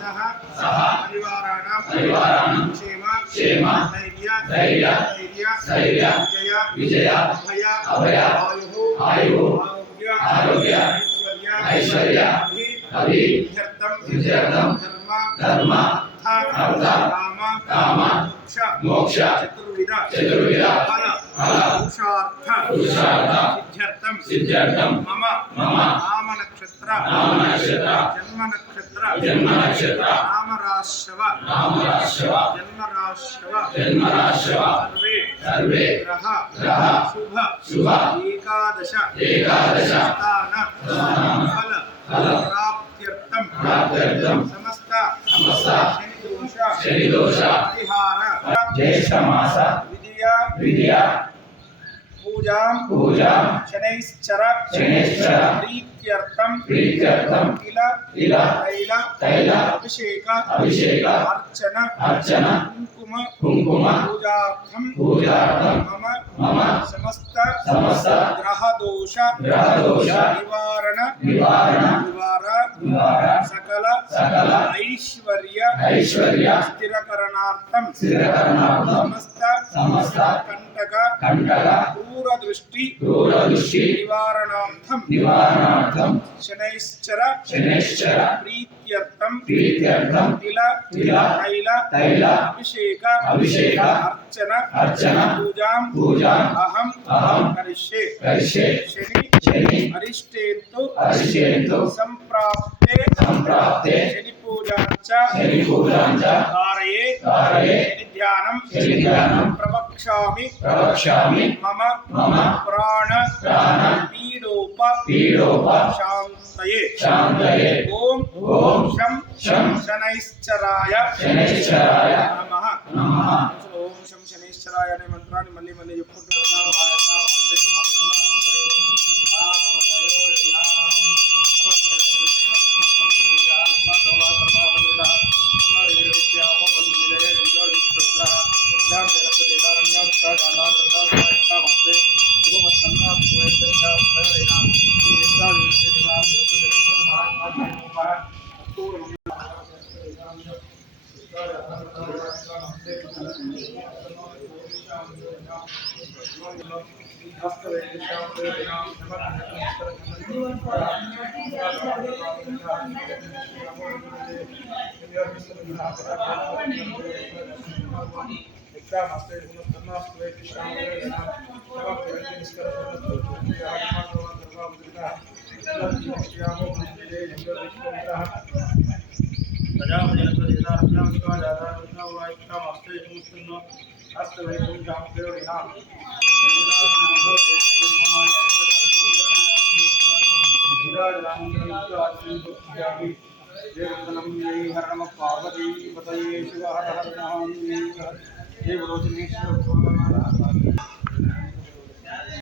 सह परिवाराणां क्षेम धैर्य विजय अभय आयुः आरोग्य ऐश्वर्य सिद्ध्यर्थं धर्म अर्थ काम मोक्ष चतुर्विध फल पुरुषार्थ सिद्ध्यर्थं मम नाम नक्षत्र जन्म नक्षत्र नामराशव जन्मराशव सर्वे ग्रह शुभ एकादश स्थान फल प्राप्त्यर्थं समस्त शनि दोष परिहार ज्येष्ठ मास विद्या पूजा शनैश्चर प्रीत्यर्थं तिल तैल अभिषेक अर्चन कुंकुम पूजार्थं मम समस्त ग्रह दोष निवारण सकल ऐश्वर्य स्थिरकरणार्थं समस्त कंटक दूरदृष्टि निवारणार्थं शनैश्चर प्रीत्यर्थं तिल तैल अभिषेक अर्चन पूजां अहं करिष्ये शनि अरिष्टेन्तु संप्राप्ते शनि पूजां च कारये शनि ध्यानं प्रवक्ष्यामि मम प्राण पीडोप शान्तये ओम शं शनैश्चराय नमः ओम शं शनैश्चराय अने मंत्राన్ని మళ్ళీ చెప్పుకుంటూ पार्वती